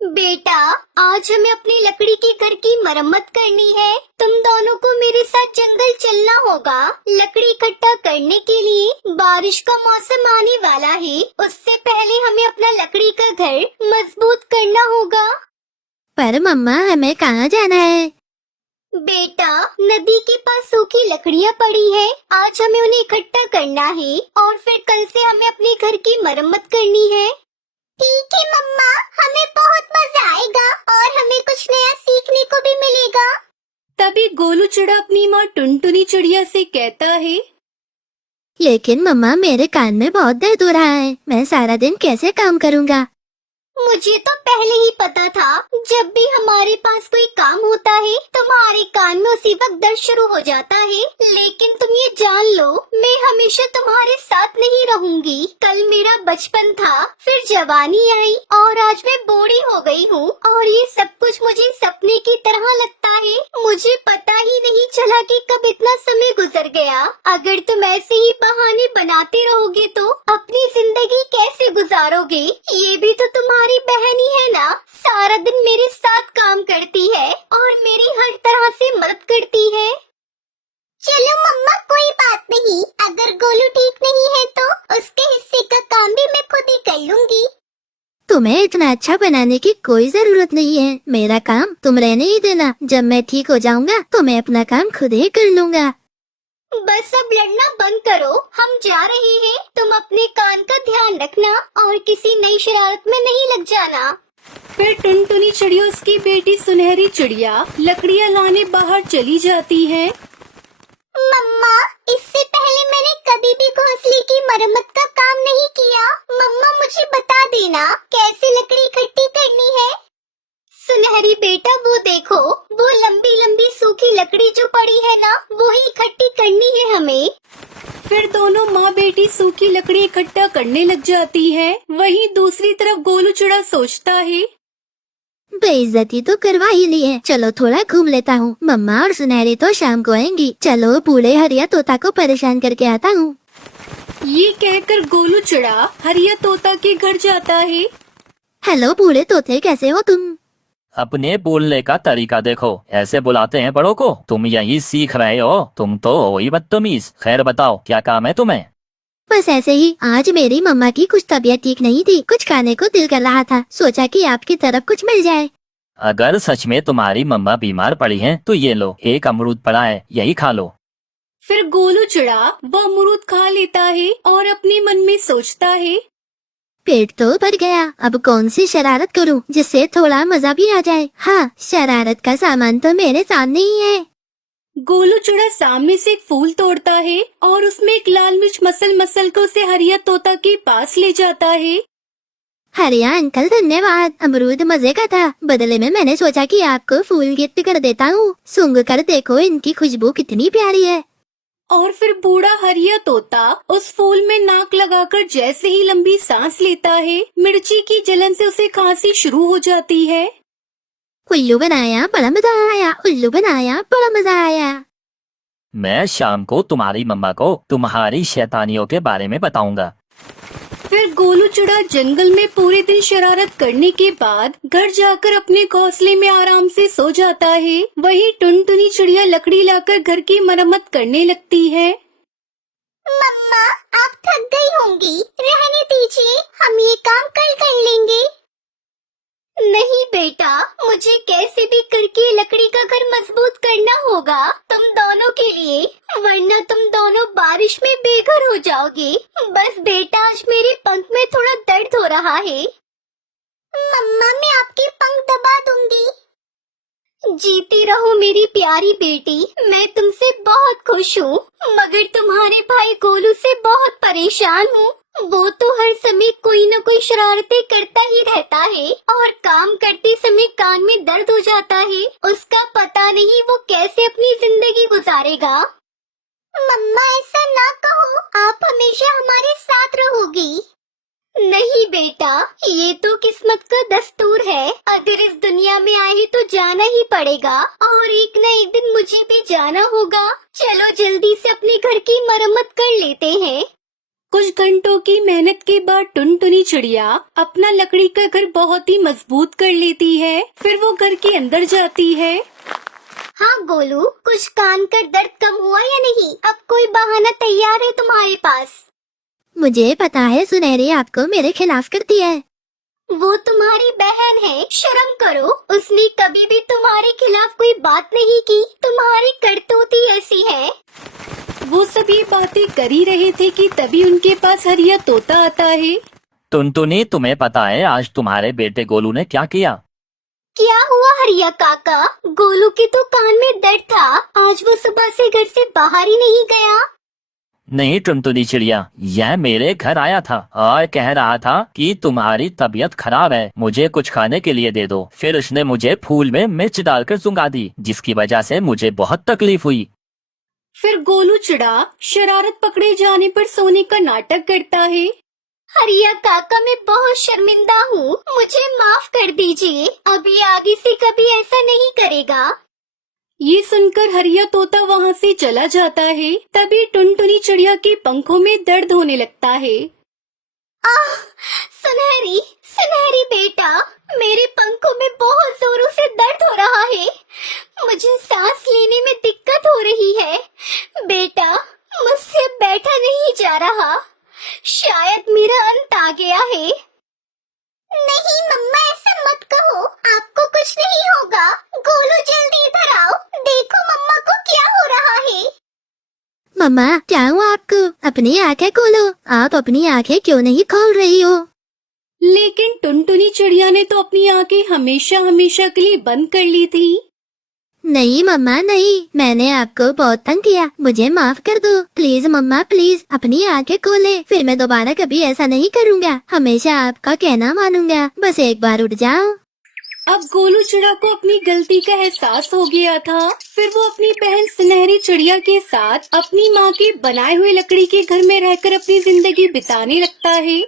बेटा, आज हमें अपनी लकड़ी के घर की मरम्मत करनी है। तुम दोनों को मेरे साथ जंगल चलना होगा लकड़ी इकट्ठा करने के लिए। बारिश का मौसम आने वाला है, उससे पहले हमें अपना लकड़ी का घर मजबूत करना होगा। पर मम्मा हमें कहाँ जाना है? बेटा, नदी के पास सूखी लकड़ियाँ पड़ी है। आज हमें उन्हें इकट्ठा करना है और फिर कल से हमें अपने घर की मरम्मत करनी है। ठीक है मम्मा, हमें बहुत मजा आएगा और हमें कुछ नया सीखने को भी मिलेगा। तभी गोलू चिड़ा अपनी माँ टुनटुनी चिड़िया से कहता है, लेकिन मम्मा मेरे कान में बहुत दर्द हो रहा है, मैं सारा दिन कैसे काम करूँगा? मुझे तो पहले ही पता था, जब भी हमारे पास कोई काम होता है तुम्हारे कान में उसी वक्त दर्द शुरू हो जाता है। लेकिन तुम ये जान लो, मैं हमेशा तुम्हारे साथ नहीं रहूंगी। कल मेरा बचपन था, फिर जवानी आई और आज मैं बूढ़ी हो गई हूँ और ये सब कुछ मुझे सपने की तरह लगता है। मुझे पता ही नहीं चला कि कब इतना समय गुजर गया। अगर तुम ऐसे ही बहाने बनाते रहोगे तो अपनी जिंदगी कैसे गुजारोगे? ये भी तो तुम्हारी बहन ही है ना, सारा दिन मेरे साथ काम करती है और मेरी हर तरह से मदद करती है। चलो मम्मा, कोई बात नहीं, अगर गोलू ठीक नहीं है तो उसके हिस्से का काम भी मैं खुद ही कर लूंगी। तुम्हें इतना अच्छा बनाने की कोई जरूरत नहीं है, मेरा काम तुम रहने ही देना। जब मैं ठीक हो जाऊंगा तो मैं अपना काम खुद ही कर लूंगा। बस अब लड़ना बंद करो, हम जा रहे हैं। तुम अपने कान का ध्यान रखना और किसी नई शरारत में नहीं लग जाना। फिर टुनटुनी चिड़िया उसकी बेटी सुनहरी चिड़िया लकड़ियाँ लाने बाहर चली जाती है। मम्मा, इससे पहले मैंने कभी भी घोंसले की मरम्मत का काम नहीं किया। मम्मा, मुझे बता देना कैसे लकड़ी इकट्ठी करनी है। सुनहरी बेटा, वो देखो, वो लंबी लंबी सूखी लकड़ी जो पड़ी है ना, वो ही इकट्ठी करनी है हमें। फिर दोनों माँ बेटी सूखी लकड़ी इकट्ठा करने लग जाती है। वहीं दूसरी तरफ गोलू चिड़ा सोचता है, बेइज्जती तो करवा ही ली है, चलो थोड़ा घूम लेता हूँ। मम्मा और सुनहरी तो शाम को आएंगी, चलो बूढ़े हरिया तोता को परेशान करके आता हूँ। ये कहकर गोलू चिड़ा हरिया तोता के घर जाता है। हेलो बूढ़े तोते, कैसे हो तुम? अपने बोलने का तरीका देखो, ऐसे बुलाते हैं बड़ों को। तुम यही सीख रहे हो, तुम तो हो ही बदतमीज। खैर बताओ, क्या काम है तुम्हें? बस ऐसे ही, आज मेरी मम्मा की कुछ तबीयत ठीक नहीं थी, कुछ खाने को दिल कर रहा था, सोचा कि आपकी तरफ कुछ मिल जाए। अगर सच में तुम्हारी मम्मा बीमार पड़ी हैं, तो ये लो, एक अमरूद पड़ा है, यही खा लो। फिर गोलू चिड़ा वह अमरूद खा लेता है और अपने मन में सोचता है, पेट तो भर गया, अब कौन सी शरारत करूं जिससे थोड़ा मजा भी आ जाए। हाँ, शरारत का सामान तो मेरे सामने ही है। गोलू चिड़ा सामने से एक फूल तोड़ता है और उसमें एक लाल मिर्च मसल मसल कर उसे हरिया तोता के पास ले जाता है। हरिया अंकल धन्यवाद, अमरूद मजे का था। बदले में मैंने सोचा कि आपको फूल गिफ्ट कर देता हूँ। सूंघ कर देखो, इनकी खुशबू कितनी प्यारी है। और फिर बूढ़ा हरिया तोता उस फूल में नाक लगाकर जैसे ही लंबी सांस लेता है, मिर्ची की जलन से उसे खांसी शुरू हो जाती है। उल्लू बनाया, बड़ा मजा आया, उल्लू बनाया, बड़ा मजा आया। मैं शाम को तुम्हारी मम्मा को तुम्हारी शैतानियों के बारे में बताऊंगा। फिर गोलू चिड़ा जंगल में पूरे दिन शरारत करने के बाद घर जाकर अपने घोंसले में आराम से सो जाता है। वहीं टुनटुनी चिड़िया लकड़ी लाकर घर की मरम्मत करने लगती है। मम्मा, आप थक गई होंगी, रहने दीजिए, हम ये काम कल कर लेंगे। नहीं बेटा, मुझे कैसे भी करके लकड़ी का घर मजबूत करना होगा तुम दोनों के लिए, वरना तुम दोनों बारिश में बेघर हो जाओगे। बस बेटा, आज मेरे पंख में थोड़ा दर्द हो रहा है। मम्मा, मैं आपके पंख दबा दूंगी। जीती रहो मेरी प्यारी बेटी, मैं तुमसे बहुत खुश हूँ, मगर तुम्हारे भाई गोलू से बहुत परेशान हूँ। वो तो हर समय कोई न कोई शरारतें करता ही रहता है और काम करते समय कान में दर्द हो जाता है। उसका पता नहीं वो कैसे अपनी जिंदगी गुजारेगा। मम्मा, ऐसा ना कहो, आप हमेशा हमारे साथ रहोगी। नहीं बेटा, ये तो किस्मत का दस्तूर है। अगर इस दुनिया में आए तो जाना ही पड़ेगा और एक न एक दिन मुझे भी जाना होगा। चलो जल्दी से अपने घर की मरम्मत कर लेते हैं। कुछ घंटों की मेहनत के बाद टुनटुनी चिड़िया अपना लकड़ी का घर बहुत ही मजबूत कर लेती है। फिर वो घर के अंदर जाती है। हाँ गोलू, कुछ कान का दर्द कम हुआ या नहीं? अब कोई बहाना तैयार है तुम्हारे पास? मुझे पता है सुनहरी आपको मेरे खिलाफ करती है। वो तुम्हारी बहन है, शर्म करो। उसने कभी भी तुम्हारे खिलाफ कोई बात नहीं की। तुम्हारी करतूत ही ऐसी है। वो सभी बातें कर ही रहे थे कि तभी उनके पास हरिया तोता आता है। टुनटुनी, तुम्हें पता है आज तुम्हारे बेटे गोलू ने क्या किया? क्या हुआ हरिया काका? गोलू के तो कान में दर्द था। आज वो सुबह से घर से बाहर ही नहीं गया। नहीं टुनटुनी चिड़िया, यह मेरे घर आया था और कह रहा था कि तुम्हारी तबीयत खराब है, मुझे कुछ खाने के लिए दे दो। फिर उसने मुझे फूल में मिर्च डालकर सुंघा दी, जिसकी वजह से मुझे बहुत तकलीफ हुई। फिर गोलू चिड़ा शरारत पकड़े जाने पर सोने का नाटक करता है। हरिया काका, मैं बहुत शर्मिंदा हूँ, मुझे माफ कर दीजिए। अभी आगे से कभी ऐसा नहीं करेगा। ये सुनकर हरिया तोता वहाँ से चला जाता है। तभी टुनटुनी चिड़िया के पंखों में दर्द होने लगता है। आह, सुनहरी सुनहरी बेटा, मेरे पंखों में बहुत जोरों से दर्द हो रहा है। मुझे सांस लेने में दिक्कत हो रही है। बेटा, मुझसे बैठा नहीं जा रहा। शायद मेरा अंत आ गया है। नहीं मम्मा, ऐसा मत कहो। आपको कुछ नहीं होगा। गोलू, जल्दी इधर आओ। देखो मम्मा को क्या हो रहा है। मम्मा, क्या हुआ आपको? अपनी आंखें खोलो। आप अपनी आंखें क्यों नहीं खोल रही हो? लेकिन टुनटुनी चिड़िया ने तो अपनी आंखें हमेशा हमेशा के लिए बंद कर ली थी। नहीं मम्मा नहीं, मैंने आपको बहुत तंग किया, मुझे माफ कर दो। प्लीज मम्मा प्लीज अपनी आंखें खोले। फिर मैं दोबारा कभी ऐसा नहीं करूँगा। हमेशा आपका कहना मानूंगा। बस एक बार उठ जाओ। अब गोलू चिड़ा को अपनी गलती का एहसास हो गया था। फिर वो अपनी बहन सुनहरी चिड़िया के साथ अपनी माँ के बनाए हुए लकड़ी के घर में रहकर अपनी जिंदगी बिताने लगता है।